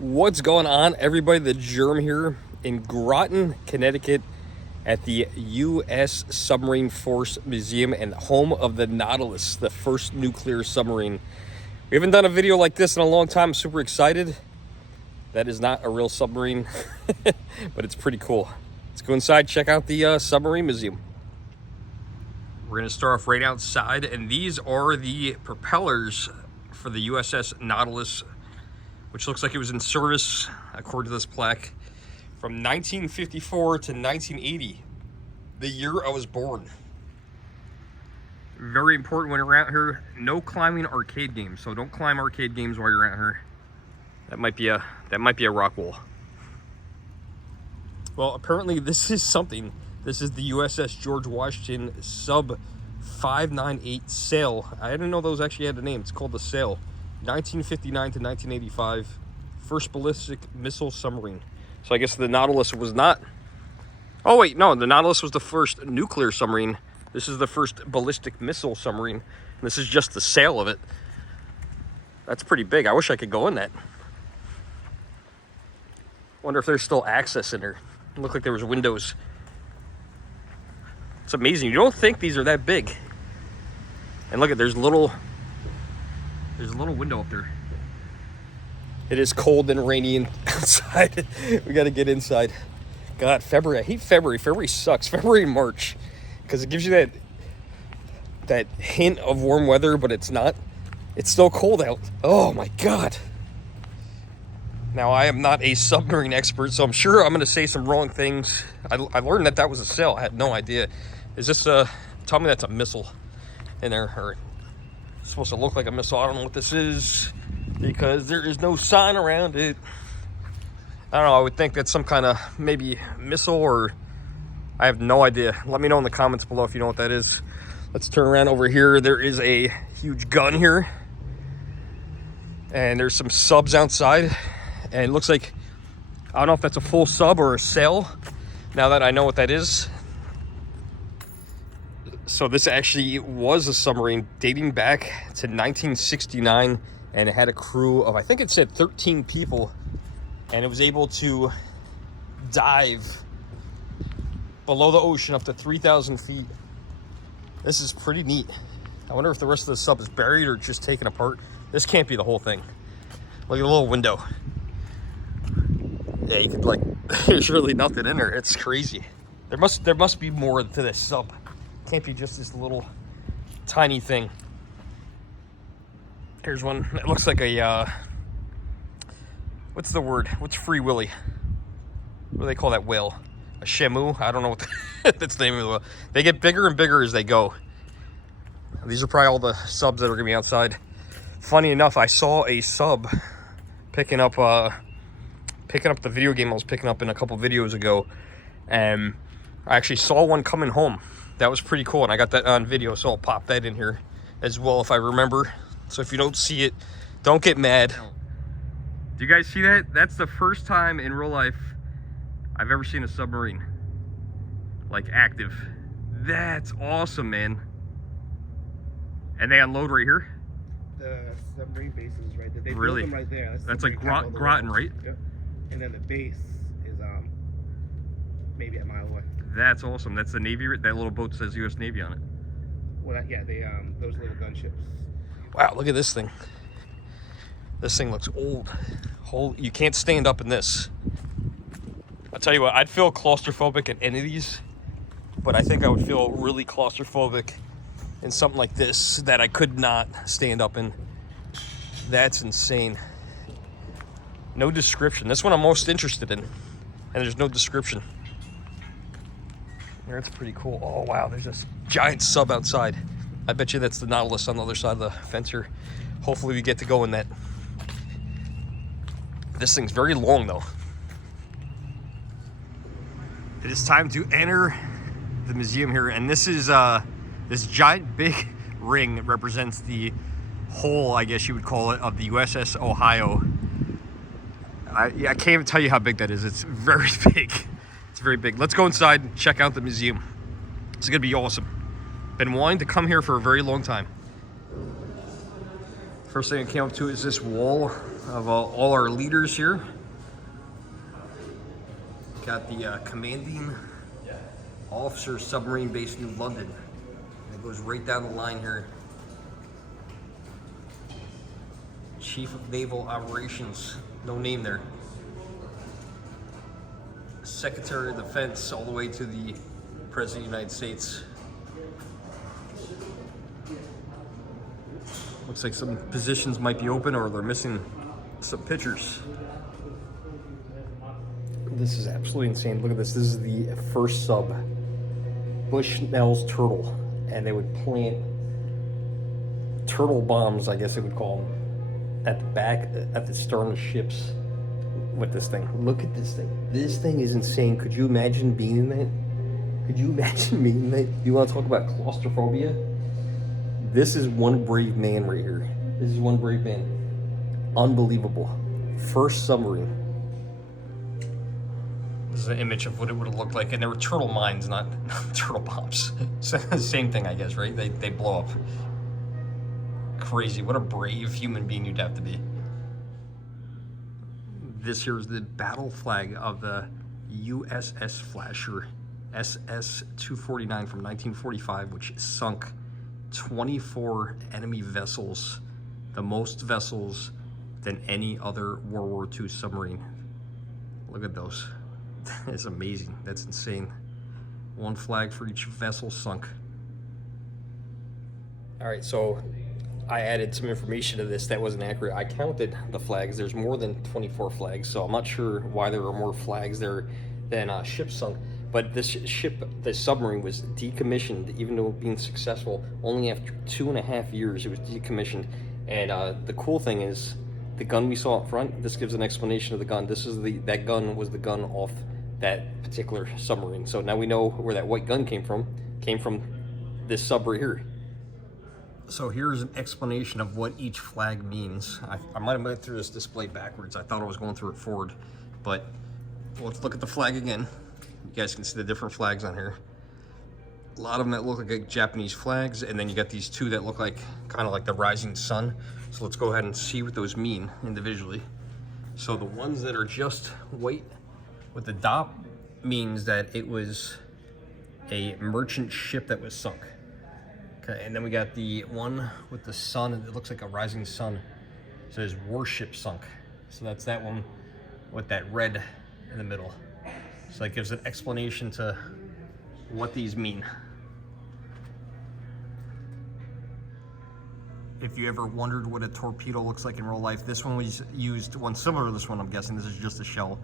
What's going on, everybody? The GERM here in Groton, Connecticut at the U.S. Submarine Force Museum and home of the Nautilus, the first nuclear submarine. We haven't done a video like this in a long time. I'm super excited. That is not a real submarine, but it's pretty cool. Let's go inside, check out the Submarine Museum. We're going to start off right outside, and these are the propellers for the USS Nautilus, which looks like it was in service, according to this plaque, from 1954 to 1980, the year I was born. Very important when you're out here, no climbing arcade games, so don't climb arcade games while you're out here. That might be a rock wall. Well, apparently this is something. This is the USS George Washington Sub 598 Sail. I didn't know those actually had a name. It's called the Sail. 1959 to 1985, first ballistic missile submarine. So I guess the Nautilus was not. Oh wait, no, the Nautilus was the first nuclear submarine. This is the first ballistic missile submarine. And this is just the sail of it. That's pretty big. I wish I could go in that. Wonder if there's still access in there. It looked like there was windows. It's amazing. You don't think these are that big. And look at, there's a little window up there. It is cold and rainy outside. We got to get inside. God, February. I hate February. February sucks. February and March, because it gives you that hint of warm weather, but it's not. It's still cold out. Oh my God. Now, I am not a submarine expert, so I'm sure I'm going to say some wrong things. I learned that was a sail. I had no idea. Is this tell me that's a missile in there, or it's supposed to look like a missile. I don't know what this is because there is no sign around it. I don't know. I would think that's some kind of maybe missile, or I have no idea. Let me know in the comments below if you know what that is. Let's turn around over here. There is a huge gun here, and there's some subs outside. And it looks like, I don't know if that's a full sub or a sail, now that I know what that is. So this actually was a submarine dating back to 1969, and it had a crew of, I think it said 13 people, and it was able to dive below the ocean up to 3,000 feet. This is pretty neat. I wonder if the rest of the sub is buried or just taken apart. This can't be the whole thing. Look at the little window. Yeah, you could, like, there's really nothing in there. It's crazy. There must be more to this sub. Can't be just this little tiny thing. Here's one. It looks like a what's the word? What's Free Willy? What do they call that whale? A shamu? I don't know what that's the name of the whale. They get bigger and bigger as they go. These are probably all the subs that are gonna be outside. Funny enough, I saw a sub picking up the video game I was picking up in a couple videos ago, and I actually saw one coming home. That was pretty cool, and I got that on video, so I'll pop that in here as well if I remember. So if you don't see it, don't get mad. Do you guys see that? That's the first time in real life I've ever seen a submarine, like, active. That's awesome, man. And they unload right here? The submarine base is right there. They really? build them right there. That's like Groton, right? Yep. And then the base is maybe a mile away. That's awesome. That's the Navy. That little boat says U.S. Navy on it. Well, yeah, they those little gunships. Wow, look at this thing. This thing looks old. You can't stand up in this. I'll tell you what, I'd feel claustrophobic in any of these, but I think I would feel really claustrophobic in something like this that I could not stand up in. That's insane. No description. This one I'm most interested in, and there's no description. There, it's pretty cool. Oh wow, there's this giant sub outside. I bet you that's the Nautilus on the other side of the fence here. Hopefully we get to go in that. This thing's very long though. It is time to enter the museum here, and this is this giant big ring represents the hull, I guess you would call it, of the USS Ohio. I can't even tell you how big that is. It's very big. It's very big. Let's go inside and check out the museum. It's gonna be awesome. Been wanting to come here for a very long time. First thing I came up to is this wall of all our leaders here. Got the commanding officer, submarine based in London. It goes right down the line here. Chief of Naval Operations, no name there. Secretary of Defense, all the way to the President of the United States. Looks like some positions might be open or they're missing some pictures. This is absolutely insane. Look at this. This is the first sub, Bushnell's Turtle, and they would plant turtle bombs, I guess they would call them, at the back, at the stern of ships with this thing. Look at this thing. This thing is insane. Could you imagine being in that? Could you imagine being in that? You want to talk about claustrophobia? This is one brave man right here. This is one brave man. Unbelievable. First submarine. This is an image of what it would have looked like. And there were turtle mines, not turtle bombs. Same thing, I guess, right? They blow up. Crazy. What a brave human being you'd have to be. This here is the battle flag of the USS Flasher SS-249 from 1945, which sunk 24 enemy vessels, the most vessels than any other World War II submarine. Look at those. That is amazing. That's insane. One flag for each vessel sunk. All right, so I added some information to this that wasn't accurate. I counted the flags. There's more than 24 flags, so I'm not sure why there are more flags there than ships sunk. But this ship, this submarine, was decommissioned, even though being successful. Only after 2.5 years, it was decommissioned. And the cool thing is, the gun we saw up front, this gives an explanation of the gun. This is that gun was the gun off that particular submarine. So now we know where that white gun came from. Came from this sub right here. So here's an explanation of what each flag means. I might have went through this display backwards. I thought I was going through it forward. But let's look at the flag again. You guys can see the different flags on here. A lot of them that look like Japanese flags, and then you got these two that look like kind of like the rising sun. So let's go ahead and see what those mean individually. So the ones that are just white with the dot means that it was a merchant ship that was sunk. Okay, and then we got the one with the sun, it looks like a rising sun. It says warship sunk. So that's that one with that red in the middle. So that gives an explanation to what these mean. If you ever wondered what a torpedo looks like in real life, this one was used, one similar to this one, I'm guessing. This is just a shell.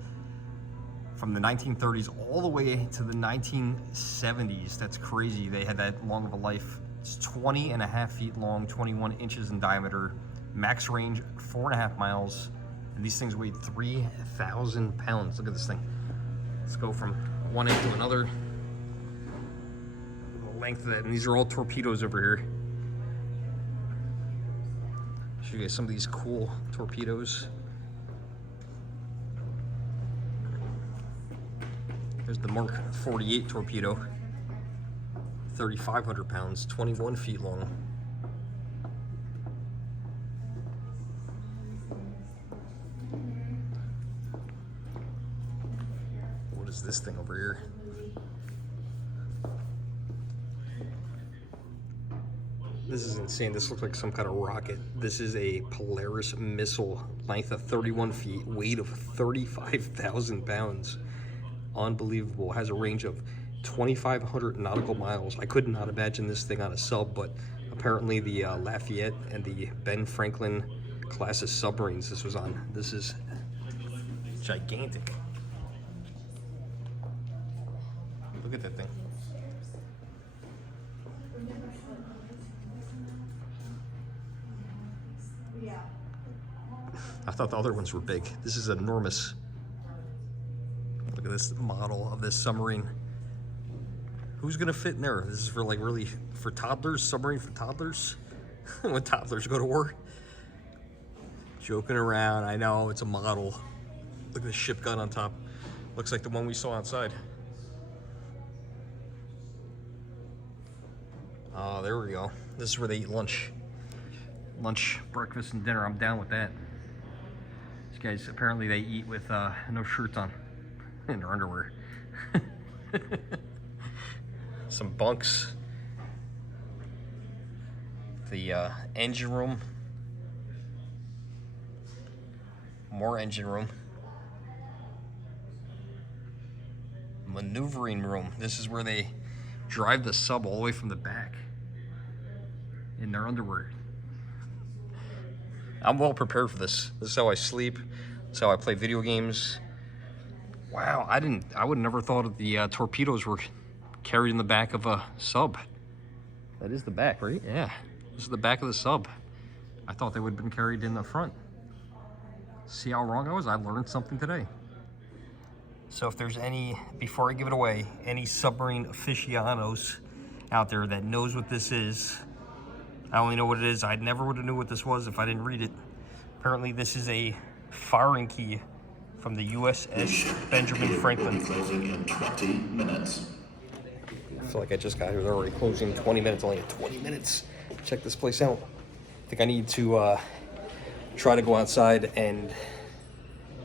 From the 1930s all the way to the 1970s. That's crazy. They had that long of a life. It's 20.5 feet long, 21 inches in diameter, max range 4.5 miles, and these things weigh 3,000 pounds. Look at this thing. Let's go from one end to another. The length of that, and these are all torpedoes over here. Show you guys some of these cool torpedoes. There's the Mark 48 torpedo, 3,500 pounds, 21 feet long. What is this thing over here? This is insane. This looks like some kind of rocket. This is a Polaris missile, length of 31 feet, weight of 35,000 pounds. Unbelievable. Has a range of 2,500 nautical miles. I could not imagine this thing on a sub, but apparently the Lafayette and the Ben Franklin class of submarines this was on. This is gigantic. Look at that thing. I thought the other ones were big. This is enormous. Look at this model of this submarine. Who's gonna fit in there? This is for like really for toddlers, submarine for toddlers? When toddlers go to war? Joking around, I know, it's a model. Look at the ship gun on top. Looks like the one we saw outside. Oh, there we go. This is where they eat lunch. lunch, breakfast, and dinner. I'm down with that. These guys, apparently they eat with no shirts on in their underwear. Some bunks. The engine room. More engine room. Maneuvering room. This is where they drive the sub all the way from the back in their underwear. I'm well prepared for this. This is how I sleep. This is how I play video games. Wow, I would have never thought of the torpedoes were carried in the back of a sub. That is the back, right? Yeah, this is the back of the sub. I thought they would have been carried in the front. See how wrong I was? I learned something today. So if there's any, before I give it away, any submarine aficionados out there that knows what this is, I only know what it is. I never would have knew what this was if I didn't read it. Apparently this is a firing key from the USS Benjamin Franklin. Closing in 20 minutes. I feel like I just got here. They're already closing 20 minutes, only 20 minutes. Check this place out. I think I need to try to go outside and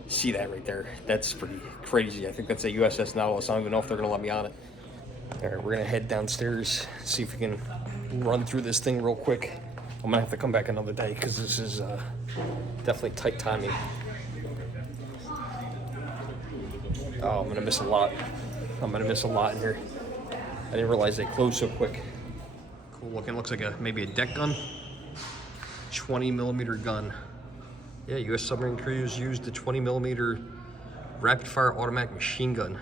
see that right there. That's pretty crazy. I think that's a USS Nautilus. I don't even know if they're gonna let me on it. All right, we're gonna head downstairs, see if we can run through this thing real quick. I'm gonna have to come back another day because this is definitely tight timing. Oh, I'm gonna miss a lot. I'm gonna miss a lot in here. I didn't realize they closed so quick. Cool looking, looks like maybe a deck gun. 20mm gun. Yeah, U.S. submarine crews used the 20mm rapid-fire automatic machine gun.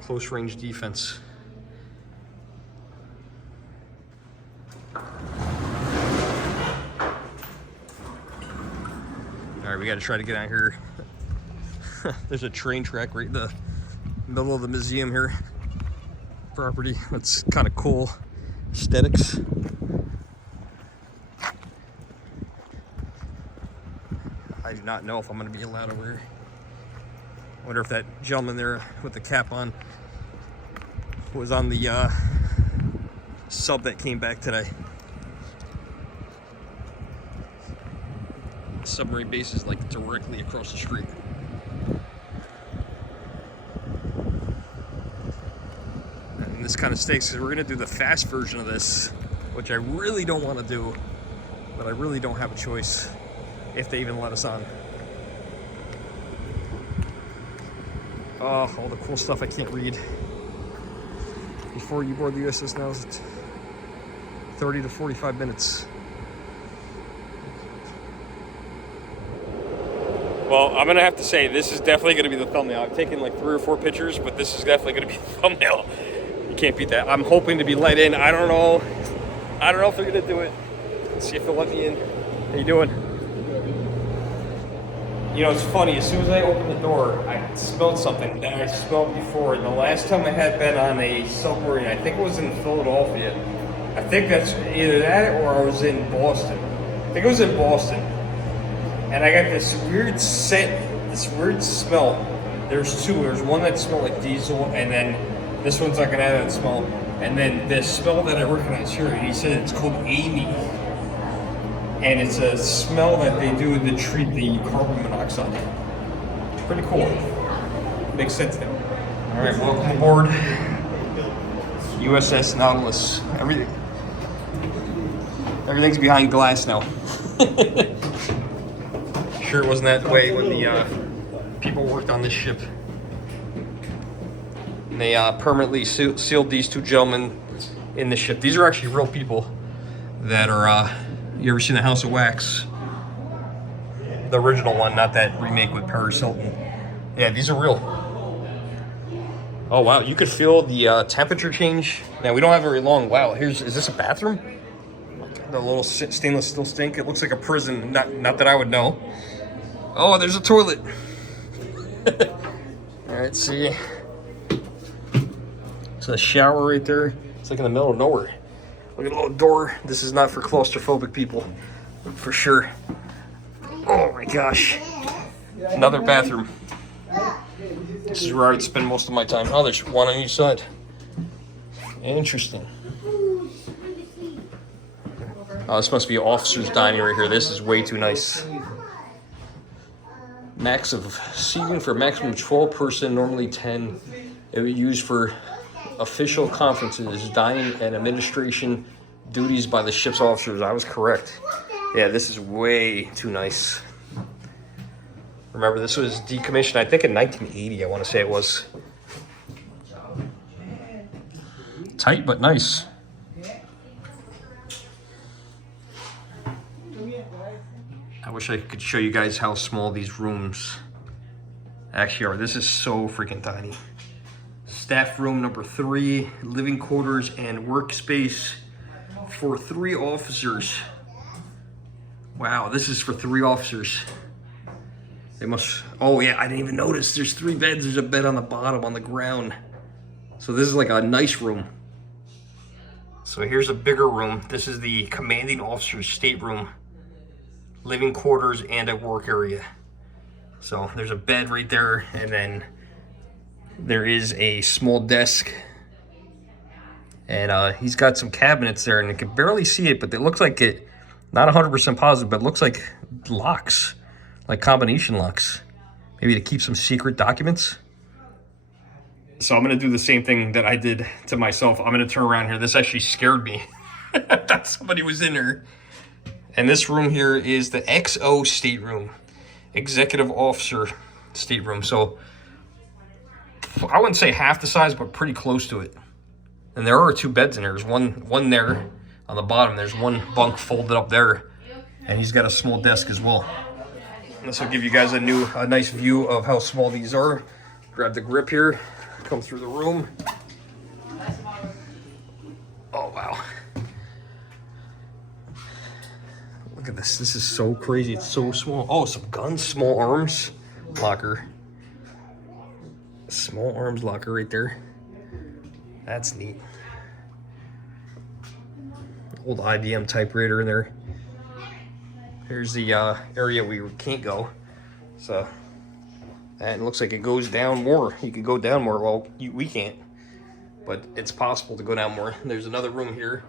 Close-range defense. All right, we got to try to get out here. There's a train track right in the middle of the museum here. Property. That's kind of cool. Aesthetics. I do not know if I'm going to be allowed over here. I wonder if that gentleman there with the cap on was on the sub that came back today. Submarine base is like directly across the street. And this kind of stinks because we're going to do the fast version of this, which I really don't want to do, but I really don't have a choice. If they even let us on. Oh, all the cool stuff I can't read. Before you board the USS now, it's 30 to 45 minutes. Well, I'm gonna have to say, this is definitely gonna be the thumbnail. I've taken like 3 or 4 pictures, but this is definitely gonna be the thumbnail. You can't beat that. I'm hoping to be let in. I don't know if they're gonna do it. Let's see if they'll let me in. How you doing? You know, it's funny, as soon as I opened the door, I smelled something that I smelled before. The last time I had been on a submarine, I think it was in Philadelphia. I think that's either that or I was in Boston. I think it was in Boston. And I got this weird scent, this weird smell. There's 2. There's one that smelled like diesel, and then this one's not gonna have that smell. And then the smell that I recognize here, he said it's called Amy. And it's a smell that they do to treat the carbon monoxide. Pretty cool. Makes sense now. All right, welcome aboard USS Nautilus. Everything's behind glass now. Sure it wasn't that way when the people worked on this ship. And they permanently sealed these 2 gentlemen in the ship. These are actually real people that are, you ever seen The House of Wax? The original one, not that remake with Paris Hilton. Yeah, these are real. Oh wow, you could feel the temperature change. Now we don't have very long. Wow, is this a bathroom? The little stainless steel sink. It looks like a prison. Not that I would know. Oh, there's a toilet. All right, see. It's a shower right there. It's like in the middle of nowhere. Look at the little door. This is not for claustrophobic people, for sure. Oh my gosh. Another bathroom. This is where I would spend most of my time. Oh, there's one on each side. Interesting. This must be officers' dining right here. This is way too nice. Max of seating for a maximum 12 person, normally 10. It would be used for official conferences, dining, and administration duties by the ship's officers. I was correct. Yeah, this is way too nice. Remember, this was decommissioned, I think, in 1980, I want to say it was. Tight, but nice. I wish I could show you guys how small these rooms actually are. This is so freaking tiny. Staff room number 3, living quarters and workspace for 3 officers. Wow, this is for 3 officers. They must, oh yeah, I didn't even notice. There's 3 beds. There's a bed on the bottom on the ground. So this is like a nice room. So here's a bigger room. This is the commanding officer's stateroom, living quarters, and a work area. So there's a bed right there, and then there is a small desk. And he's got some cabinets there, and you can barely see it, but it looks like it, not 100% positive, but it looks like locks, like combination locks. Maybe to keep some secret documents. So I'm gonna do the same thing that I did to myself. I'm gonna turn around here. This actually scared me. That somebody was in there. And this room here is the XO stateroom, executive officer stateroom. So I wouldn't say half the size, but pretty close to it. And there are 2 beds in there. There's one there on the bottom. There's 1 bunk folded up there, and he's got a small desk as well. This will give you guys a nice view of how small these are. Grab the grip here, come through the room. Oh wow. Look at this. This is so crazy. It's so small. Oh, some guns, small arms locker. Small arms locker right there. That's neat. Old IBM typewriter in there. Here's the area we can't go. So, and it looks like it goes down more. You could go down more. Well, we can't, but it's possible to go down more. There's another room here.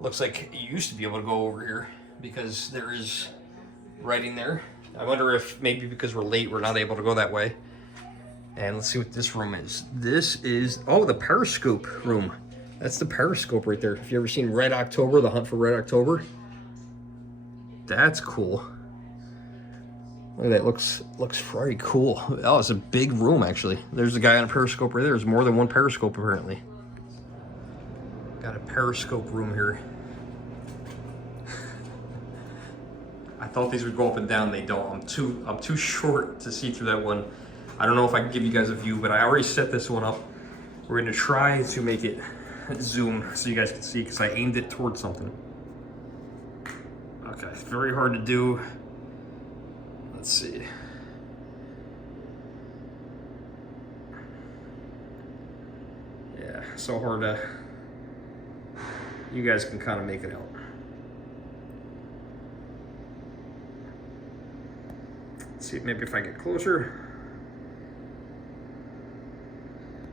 Looks like you used to be able to go over here because there is writing there. I wonder if maybe because we're late, we're not able to go that way. And let's see what this room is. This is, oh, the periscope room. That's the periscope right there. If you ever seen Red October, The Hunt for Red October. That's cool. Look at that, looks very cool. Oh, it's a big room actually. There's a guy on a periscope right there. There's more than 1 periscope apparently. Got a periscope room here. I thought these would go up and down, they don't. I'm too short to see through that one. I don't know if I can give you guys a view, but I already set this one up. We're gonna try to make it zoom so you guys can see because I aimed it towards something. Okay, it's very hard to do. Let's see. Yeah, so hard to, you guys can kind of make it out. Let's see, maybe if I get closer.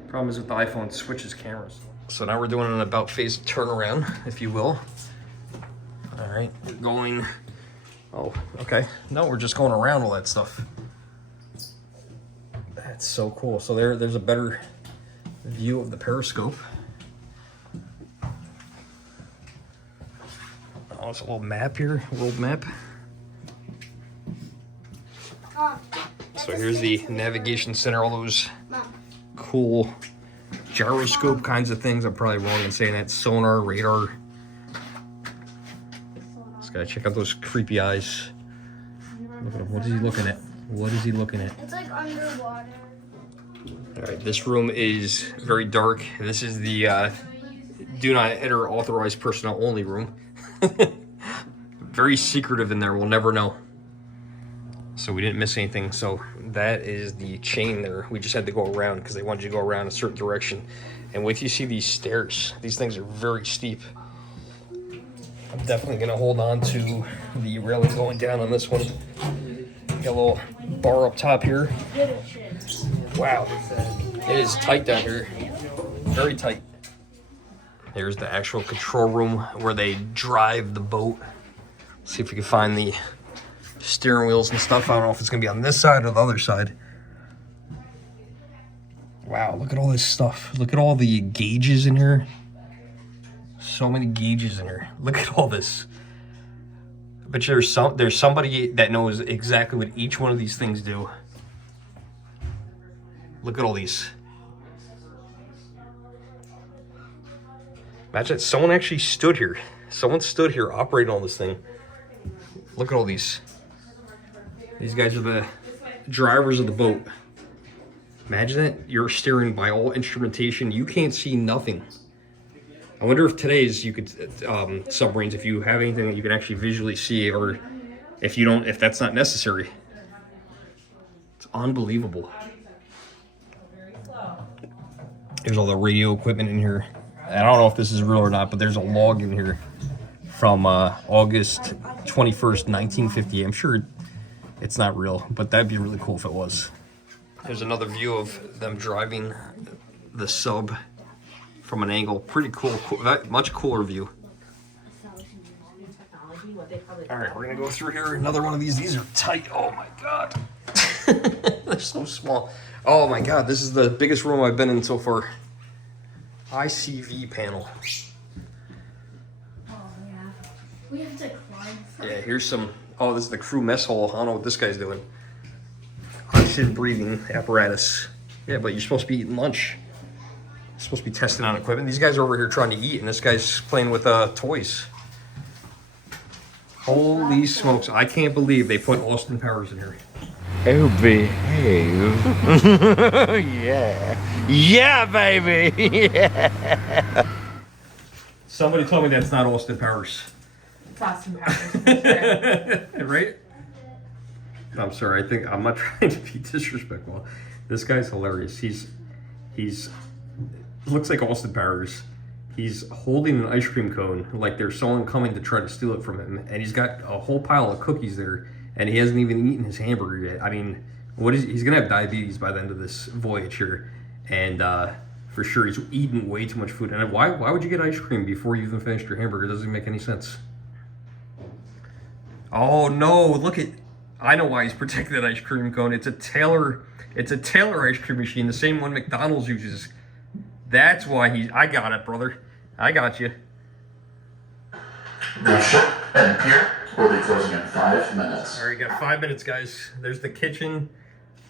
Problem is with the iPhone, it switches cameras. So now we're doing an about face turnaround, if you will. All right, we're going, oh, okay. No, we're just going around all that stuff. That's so cool. So there's a better view of the periscope. Oh, it's a little map here, world map. So here's the navigation center, all those cool gyroscope kinds of things. I'm probably wrong in saying that. Sonar, radar. Just gotta check out those creepy eyes. Look at him. What is he looking at? What is he looking at? It's like underwater. All right, this room is very dark. This is the do not enter authorized personnel only room. Very secretive in there. We'll never know. So we didn't miss anything. So that is the chain there. We just had to go around because they wanted you to go around a certain direction. And wait till you see these stairs. These things are very steep. I'm definitely gonna hold on to the railing going down on this one. Got a little bar up top here. Wow, it is tight down here. Very tight. Here's the actual control room where they drive the boat. See if we can find the steering wheels and stuff. I don't know if it's gonna be on this side or the other side. Wow, look at all this stuff. Look at all the gauges in here. So many gauges in here. Look at all this. But there's somebody that knows exactly what each one of these things do. Look at all these. Imagine someone actually stood here. Someone stood here operating all this thing. Look at all these. These guys are the drivers of the boat. Imagine that you're steering by all instrumentation. You can't see nothing. I wonder if today's you could submarines, if you have anything that you can actually visually see, or if you don't, if that's not necessary. It's unbelievable. There's all the radio equipment in here. I don't know if this is real or not, but there's a log in here from August 21st, 1950. I'm sure it's not real, but that'd be really cool if it was. There's another view of them driving the sub from an angle. Pretty cool, much cooler view. All right, we're gonna go through here. Another one of these. These are tight. Oh my God. They're so small. Oh my God, this is the biggest room I've been in so far. ICV panel. Oh yeah. We have to climb. Yeah, here's some. Oh, this is the crew mess hall. I don't know what this guy's doing. Oxygen breathing apparatus. Yeah, but you're supposed to be eating lunch. You're supposed to be testing on equipment. These guys are over here trying to eat, and this guy's playing with toys. Holy smokes! I can't believe they put Austin Powers in here. Oh, behave. Yeah. Yeah, baby. Yeah. Somebody told me that's not Austin Powers. It's Austin Powers. Right? I'm sorry. I'm not trying to be disrespectful. This guy's hilarious. He's looks like Austin Powers. He's holding an ice cream cone like there's someone coming to try to steal it from him, and he's got a whole pile of cookies there. And he hasn't even eaten his hamburger yet. I mean, he's gonna have diabetes by the end of this voyage here, and for sure he's eating way too much food. And why would you get ice cream before you even finished your hamburger? It doesn't make any sense. Oh no! Look at, I know why he's protecting that ice cream cone. It's a Taylor ice cream machine, the same one McDonald's uses. That's why I got it, brother. I got you. The ship and pier will be closing in 5 minutes. All right, got 5 minutes, guys. There's the kitchen.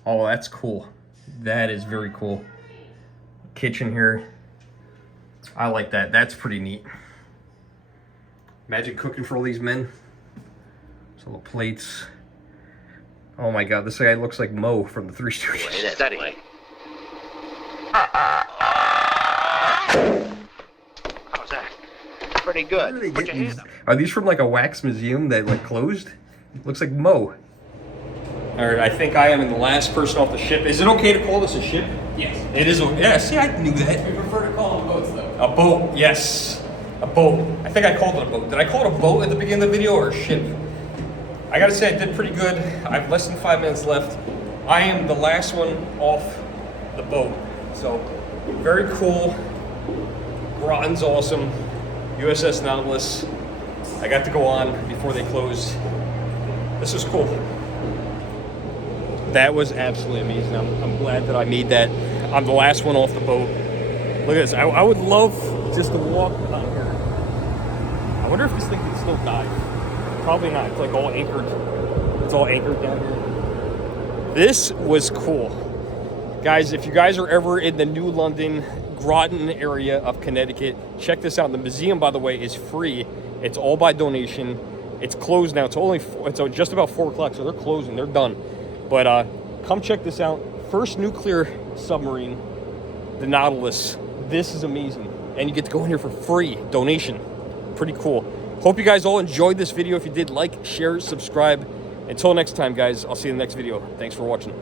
Oh, that's cool. That is very cool. Kitchen here. I like that. That's pretty neat. Imagine cooking for all these men. There's all the plates. Oh my God, this guy looks like Mo from the Three Stooges. Steady. How's that? Pretty good. Where do they Put get your these? hand up. Are these from like a wax museum that like closed? Looks like Mo. All right, I think I am the last person off the ship. Is it okay to call this a ship? Yes. It is. Yeah, see, I knew that. We prefer to call them boats, though. A boat, yes. A boat. I think I called it a boat. Did I call it a boat at the beginning of the video or a ship? I gotta say, I did pretty good. I have less than 5 minutes left. I am the last one off the boat. So, very cool. Groton's awesome. USS Nautilus. I got to go on before they closed. This was cool. That was absolutely amazing. I'm glad that I made that. I'm the last one off the boat. Look at this. I would love just to walk on here. I wonder if this thing can still dive. Probably not. It's like all anchored. It's all anchored down here. This was cool. Guys, if you guys are ever in the New London, Groton area of Connecticut, check this out. The museum, by the way, is free. It's all by donation. It's closed now. It's just about 4 o'clock, so they're closing. They're done. But come check this out. First nuclear submarine, the Nautilus. This is amazing. And you get to go in here for free, donation. Pretty cool. Hope you guys all enjoyed this video. If you did, like, share, subscribe. Until next time, guys, I'll see you in the next video. Thanks for watching.